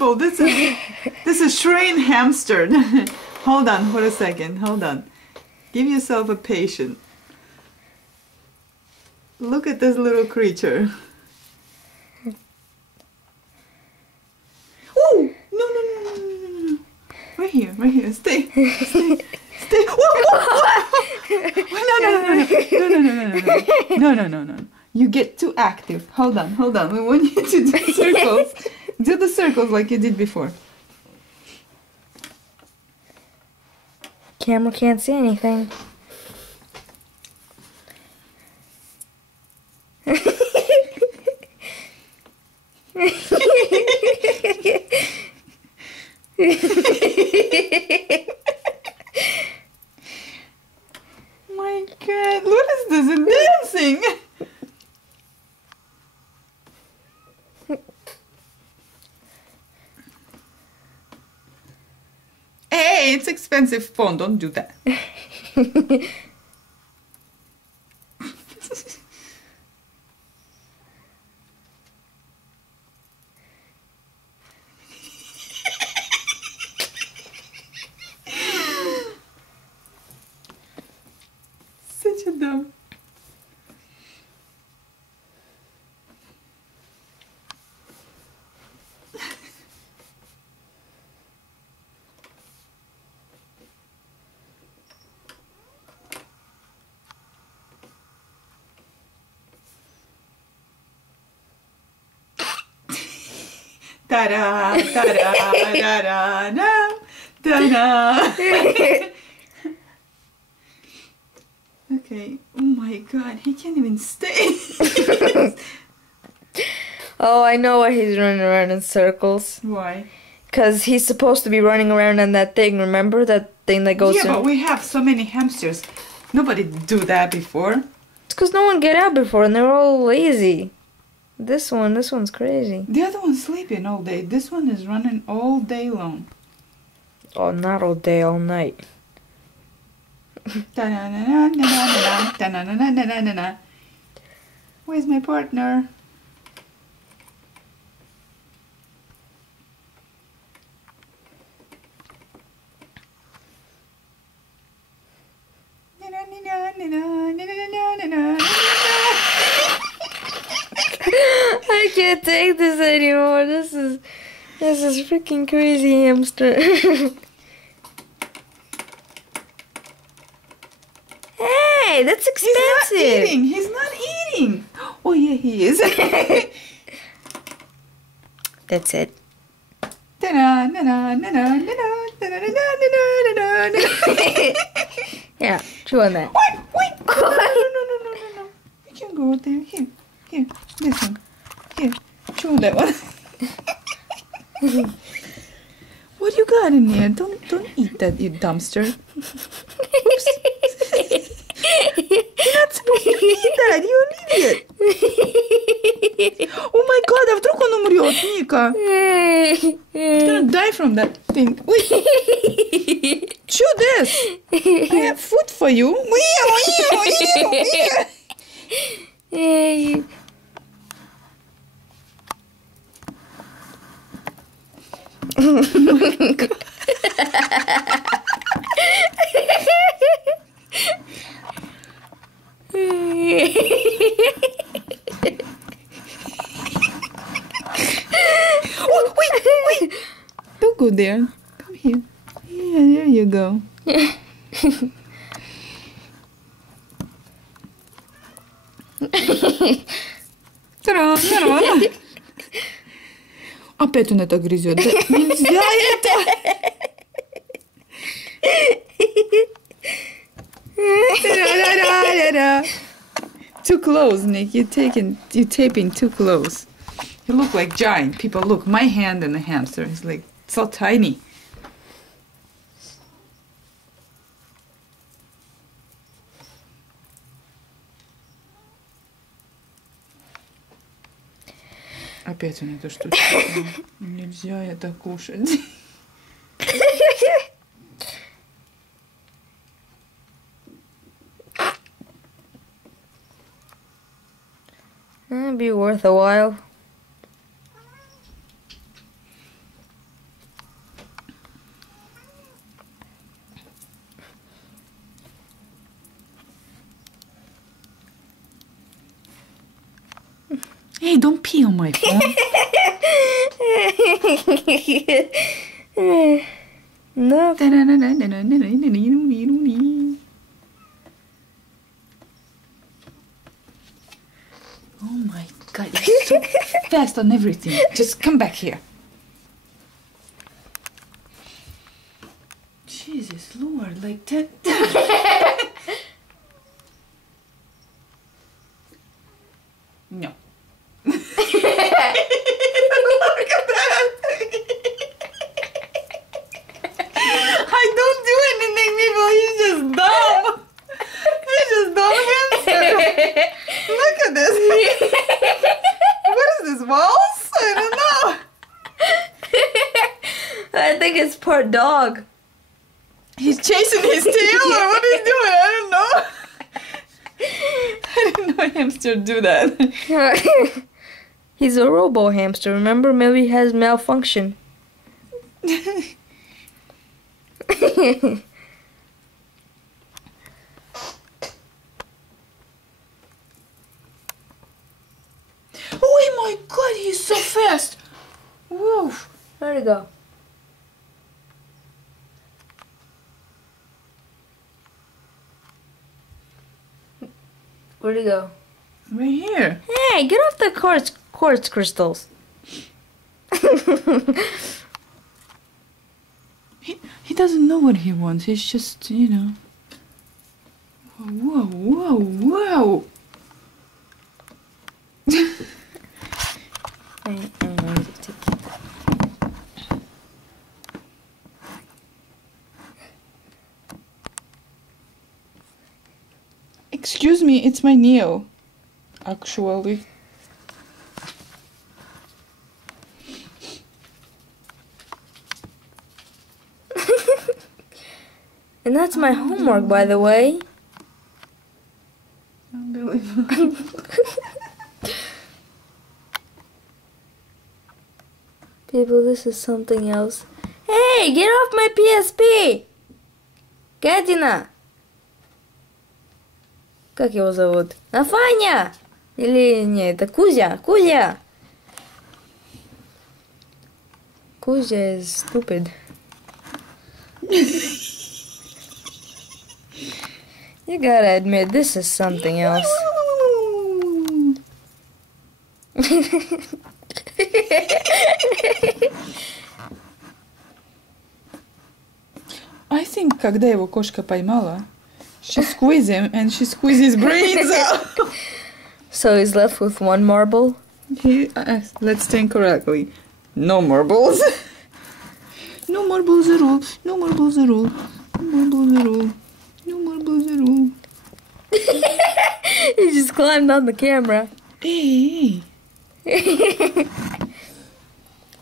people. This is Shrine hamster. Hold on for a second. Hold on. Give yourself a patience. Look at this little creature. Oh no no no no no no no! Right here, right here. Stay, stay, stay. No no no no no no no no no no no! You get too active. Hold on, hold on. We want you to do circles. Do the circles like you did before. Camera can't see anything. My God, what is this? It's dancing. Hey, it's expensive phone. Don't do that. Such a dumb. Ta-da, ta-da, da-da, da, da-da. Okay, oh my God, he can't even stay. Oh, I know why he's running around in circles. Why? Because he's supposed to be running around on that thing, remember? That thing that goes Yeah, in. but we have so many hamsters. Nobody do that before. It's because no one get out before and they're all lazy. This one's crazy. The other one's sleeping all day. This one is running all day long. Oh, not all day, all night. Da-na-na-na-na-na-na, da-na-na-na-na-na-na. Where's my partner? I can't take this anymore. This is freaking crazy hamster. Hey, that's expensive. He's not eating. Oh yeah, he is. That's it. Yeah, chew on that. Wait. No. You can go out there. Here, this one. Here, chew on that one. What you got in there? Don't eat that, you dumpster. Oops. You're not supposed to eat that. You're an idiot. Oh my God, а вдруг он умрет, Ника? He's gonna die from that thing. Wait. Chew this. I have food for you. Hey. Oh, wait. Don't go there. Come here. Yeah, there you go. Та-дам. Опять он это грызет. Да нельзя это. Та-да-да-да-да. Too close, Nick. You're taping too close. You look like giant. People, look, my hand and the hamster is like so tiny. Опять он эту штучку. Нельзя это кушать. It'd be worth a while. Hey, don't pee on my phone. No. Oh my god, you're so fast on everything. Just come back here. Jesus Lord, like that. No. Look at that. I don't do anything, people. He's just dumb. He's just dumb hamster. Look at this. What is this, walls? I don't know. I think it's part dog. He's chasing his tail or what he's doing? I don't know. I didn't know hamsters do that. He's a robo hamster, remember? Maybe he has malfunction. Oh my god, he's so fast. Whoa. Where'd he go? Where'd he go? Right here. Hey, get off the quartz crystals. He doesn't know what he wants. He's just, you know. Whoa, whoa, whoa. Excuse me, it's my Neo. Actually. And that's my homework, by the way. Unbelievable. People, this is something else. Hey, get off my PSP! Катина! Как его зовут? Нафаня! Или не, это Кузя? Кузя! Kuzya is stupid. You gotta admit, this is something else. I think, когда его кошка поймала, she squeezed him and she squeezed his brains out. So he's left with one marble? Let's think correctly. No marbles. No marbles at all. No marbles at all. No marbles at all. No marbles at all. He just climbed on the camera. Hey.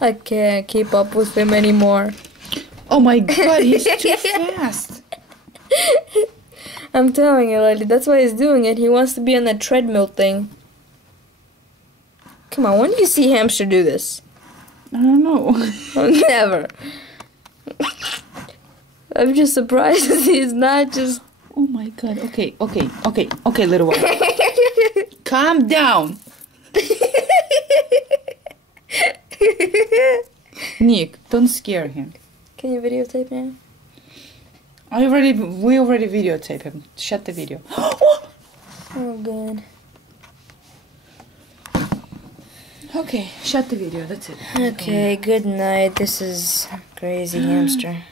I can't keep up with him anymore. Oh my god, he's too fast. I'm telling you, lady, that's why he's doing it. He wants to be on that treadmill thing. Come on, when do you see hamster do this? I don't know. Never. I'm just surprised that he's not just... Oh my god. Okay, little one. Calm down. Nick, don't scare him. Can you videotape now? We already videotaped him. Shut the video. Oh, God. Okay, shut the video. That's it. Okay, good night. This is Crazy Hamster.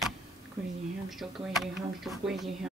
Crazy hamster, crazy hamster, crazy hamster.